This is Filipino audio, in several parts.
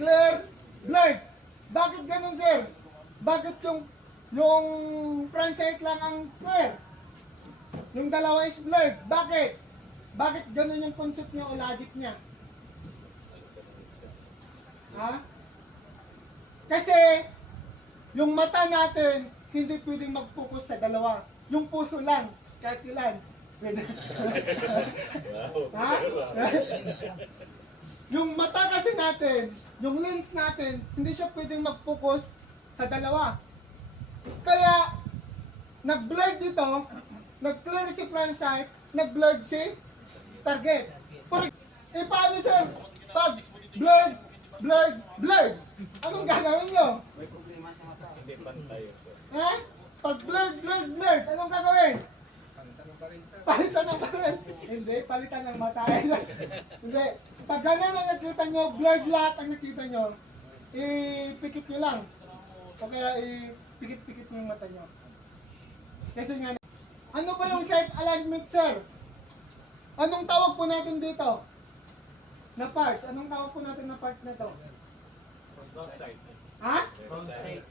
clear, blurred. Bakit ganun, sir? Bakit yung front sight lang ang clear? Yung dalawa is blurred. Bakit? Bakit ganun yung concept niya o logic niya? Ha? Kasi, yung mata natin, hindi pwedeng mag-focus sa dalawa. Yung puso lang, kahit ilan. Pwede. Ha? Yung mata kasi natin, yung lens natin, hindi siya pwedeng mag-focus sa dalawa. Kaya, nag-blurred dito, nag-clear si front sight, nag-blurred si target. Paano sir? Pag blurred, blurred, blurred, anong gagawin nyo? Hindi pantay. Ha? Pag blurred, blurred, blurred, anong gagawin? Palitan ng baril. Hindi, palitan ng mata. Hindi. Pag gano'n ang nakita nyo, blurred lahat ang nakita nyo, ipikit nyo lang. O kaya ipikit-pikit nyo yung mata nyo. Kasi nga, ano ba yung sight alignment, sir? Anong tawag po natin dito? Na parts. Anong tawag po natin na parts na ito? Front side. Ha? Front side.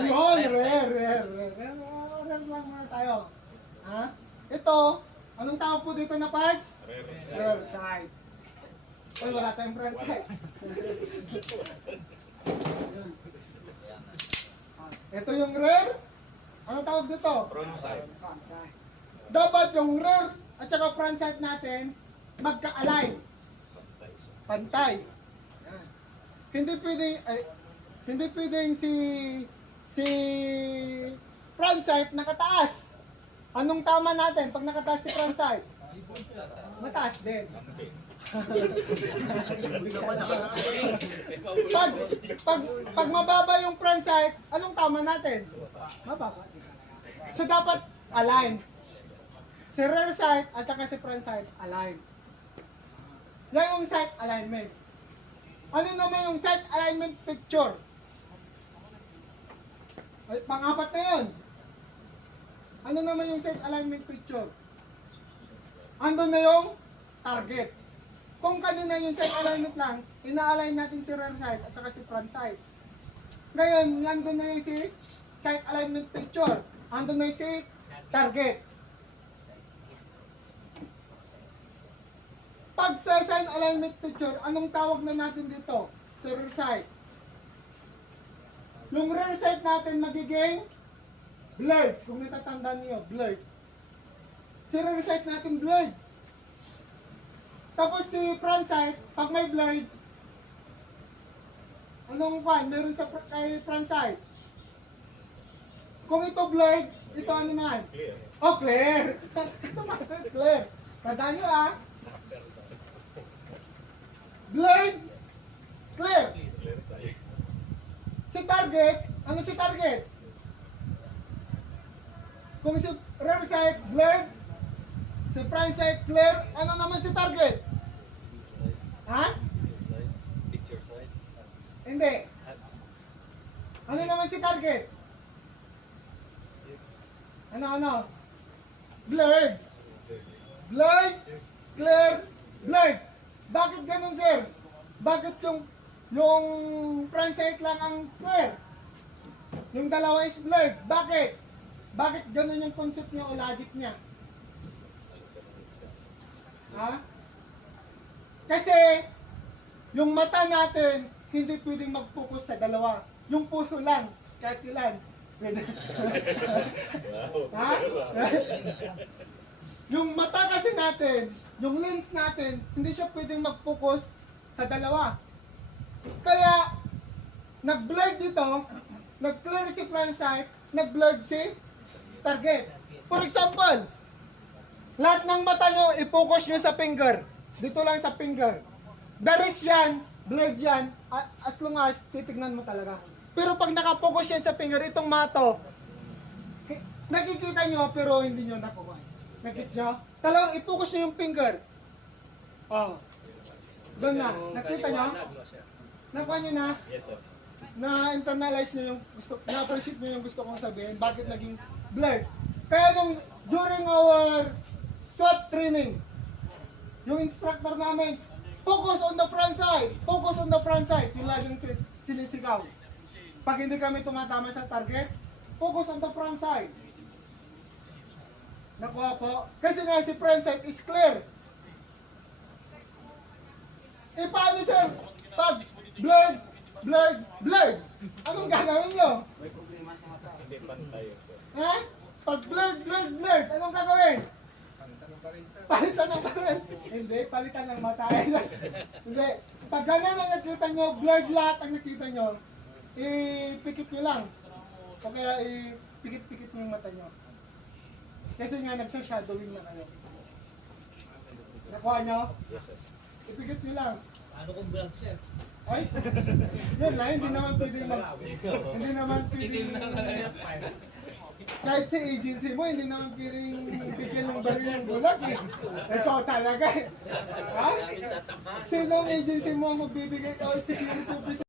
Yun, rare lang muna tayo. Ha? Ito, anong tawag po dito na parts? Rear side. Uy, wala tayong front side. Ito yung rear. Anong tawag dito? Front side. Dapat yung rear at saka front side natin magka-align. Pantay. Yan. Hindi pwedeng si front sight nakataas. Anong tama natin pag nakataas si front sight? Mataas din. pag mababa yung front sight, anong tama natin? Mababa. So dapat align. Si rear sight at saka si front sight align. Yan yung sight alignment. Ano naman yung sight alignment picture? Ay, pang-apat na yun. Ano naman yung sight alignment picture? Ando na yung target. Kung kanina yung sight alignment lang, ina-align natin si rear sight at saka si front sight. Ngayon, nandun na yung si sight alignment picture. Ando na yung si target. Pag sa sight alignment picture, anong tawag na natin dito? Sa rear sight. Yung rear sight natin magiging blurred. Kung natatandaan niyo, blurred. Si rear sight natin blurred. Tapos si front sight, pag may blurred, anong kwan? Meron sa kay front sight. Kung ito blurred, ito ano naman? Clear. Oh, clear! Ito natin, clear. Tandaan nyo ah. Blurred, clear. Clear side. Si target, ano si target? Kung si rear sight blurred, si front sight clear, ano naman si target? Ha? Picture side. Hindi. Ano naman si target? Ano? Blurred. Blurred, clear, blurred. Bakit ganun, sir? Bakit yung front sight lang ang clear? Yung dalawa is blurred. Bakit? Bakit ganun yung concept niya o logic niya? Ha? Kasi, yung mata natin, hindi pwedeng mag-focus sa dalawa. Yung puso lang, kahit ilan. Pwede. Ha? Yung mata kasi natin, yung lens natin, hindi siya pwedeng mag-focus sa dalawa. Kaya, nag-blurred dito, nag-clear si front sight, nag-blurred si target. For example, lahat ng mata nyo, i-focus nyo sa finger. Dito lang sa finger. The rest yan, blurred yan, as long as titignan mo talaga. Pero pag nakapokus yan sa finger, itong mato, nakikita nyo pero hindi nyo nakuha. Nakikita nyo? Talagang i-focus nyo yung finger. Oh. Doon na. Nakita nyo? Nakuha nyo na? Yes, sir. Na-internalize nyo yung gusto, na-appreciate nyo yung gusto kong sabihin. Bakit naging blurred? Kaya nung during our SWAT training, yung instructor namin, Focus on the front side. Focus on the front side. Yung laging sinisigaw. Pag hindi kami tumatama sa target, focus on the front side. Nakuha po. Kasi nga si front side is clear. Eh paano sir? Pag blurred, blurred, blurred. Anong gagawin nyo? Hindi pantay po. Ha? Pag blurred, blurred, blurred, anong gagawin? Palitan ng baril. Hindi, palitan ng mata. Hindi. Pag ganun ang nakita nyo, blurred lahat ang nakita nyo, ipikit nyo lang. O kaya ipikit-pikit nyo yung mata nyo. Kasi nga nagsashadowing na kayo. Nakuha nyo? Yes, sir. Ipikit nyo lang. Ano kung vlog, chef? Ay, yun lang, hindi naman pwedeng hindi naman pwedeng, kahit sa agency mo, hindi naman pwedeng bigyan ng baril ng bulag eh. Ikaw talaga eh. Ha? Sinong agency mo ang magbibigay o security officer?